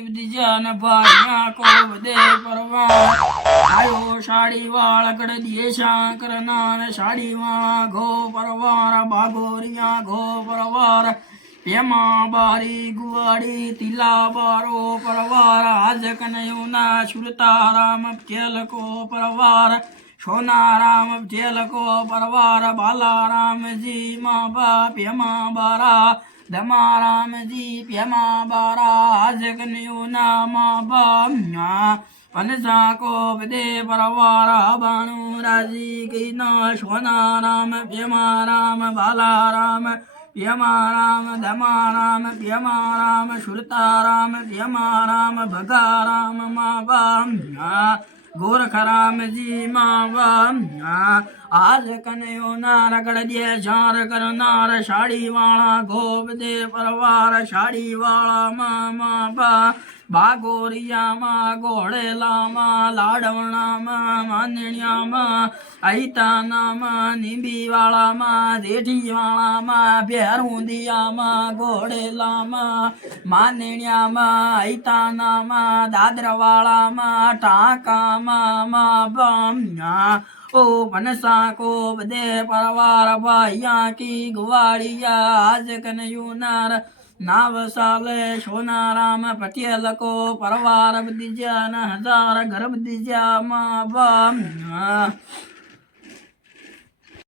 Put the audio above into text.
जन भाइया को दे परवार आयो साड़ी वाल कर दिए शंकर नान साड़ी वाला घो परवार बागोरिया घो परवार पेमा बारी गुआड़ी तिला बारो परवार आज कनयो ना सुरता राम खेल को परवार सोना राम जेल को परवार बाला राम जी माँ बाप पेमा बारा दमा राम जी पेमा बारा आज कनयो ना माँ बाप अनसा को दे परवार बाणु राजी की न सोना राम पेमा राम बाला राम प्यमा राम दमा राम प्यमा राम सुरता राम प्यमा राम भगा राम माँ बाप गोरख राम जी माँ बाप आज कन्यो नार कर दिए झार कर नार साड़ी वाला घोब दे परवार साड़ी वाला माँ बाप बागोरिया माँ घोड़े लामा लाडवना माँ माननिया माँ ऐताना माँ निंबी वाला माँ जेठी वाला माँ प्यारू दिया माँ घोड़े लामा माननिया माँ ऐताना माँ दादर वाला माँ टाका माँ बम्या ओ बनसा को बदे परवार भाइया की गुवाड़िया आज कन्यू नार नाव साले सोना राम पटेल को परवार बदिजा न हजार घर बदिजा माँ बाप